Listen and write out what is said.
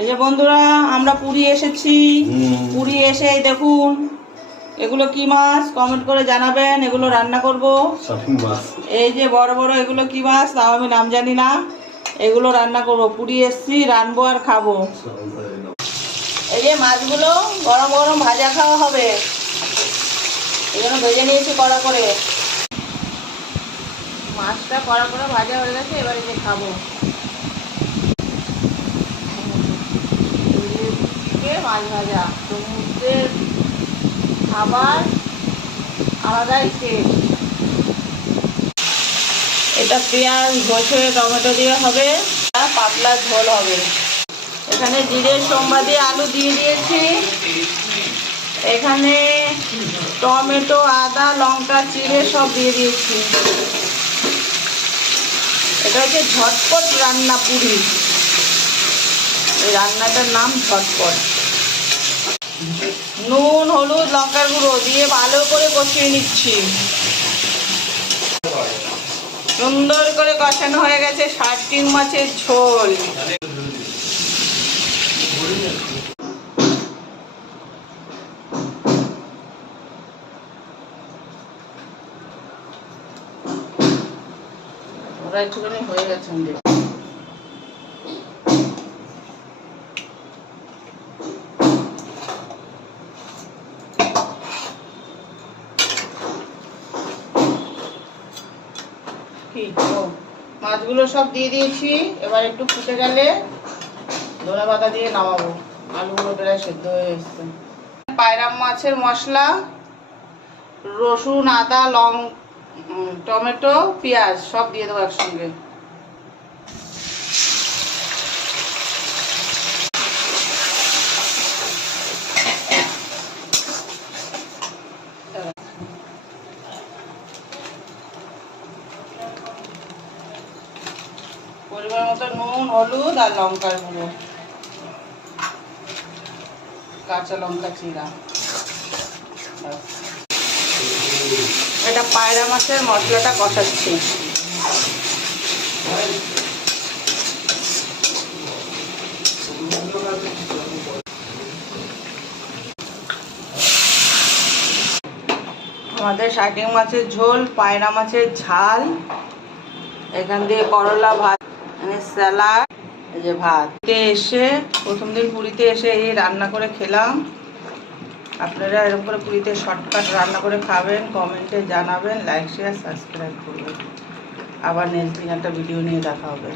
এই যে বন্ধুরা আমরা পুরী এসেছি। পুরী এসে দেখুন এগুলো কি মাছ, কমেন্ট করে জানাবেন। এগুলো রান্না করব। এই যে বড় বড় এগুলো কি মাছ, তাও আমি নাম জানি না। এগুলো রান্না করব। পুরী এসছি, রানবো আর খাবো। এই যে মাছগুলো গরম গরম ভাজা খাওয়া হবে, এই জন্য ভেজে নিয়েছি কড়া করে। মাছটা কড়া করে ভাজা হয়ে গেছে, এবারে যে খাবো। মাছ ভাজা, সমুদ্রের খাবার আলাদাই টেস্ট। এটা পেঁয়াজ ঘষে টমেটো দিয়ে হবে, পাতলা ঝোল হবে। এখানে জিরে সোমবা দিয়ে আলু দিয়ে দিয়েছি। এখানে টমেটো আদা লঙ্কা চিড়ে সব দিয়ে দিয়েছি। এটা হচ্ছে ঝটপট রান্না পুরি। এই রান্নাটার নাম ঝটপট। নুন হলুদ লঙ্কার গুঁড়ো দিয়ে ভালো করে কষিয়ে নিচ্ছি। সুন্দর করে কষানো হয়ে গেছে শার্টিং মাছের ঝোল। ওরা একটুখানি হয়ে গেছেন দেখ। মাছগুলো সব দিয়ে দিয়েছি। এবার একটু ফুটে গেলে ধনে পাতা দিয়ে নামাবো। আলুগুলো প্রায় সেদ্ধ হয়ে এসছে। পায়রা মাছের মশলা, রসুন আদা টমেটো পেঁয়াজ সব দিয়ে দেবো একসঙ্গে। পরিমাণ মতো নুন হলুদ আর লঙ্কার গুঁড়ো, কাঁচা লঙ্কা চিরা। এটা পায়রা মাছের মশলাটা কষাচ্ছি। আমাদের শার্টিং মাছের ঝোল, পায়রা মাছের ঝাল, এখান দিয়ে করলা ভাত, স্যালাড, এই যে ভাত। এসে প্রথম দিন পুরীতে এসে এই রান্না করে খেলাম। আপনারা এরকম করে পুরীতে শর্টকাট রান্না করে খাবেন, কমেন্টে জানাবেন, লাইক শেয়ার সাবস্ক্রাইব করবেন। আবার নেক্সট দিন একটা ভিডিও নিয়ে দেখা হবে।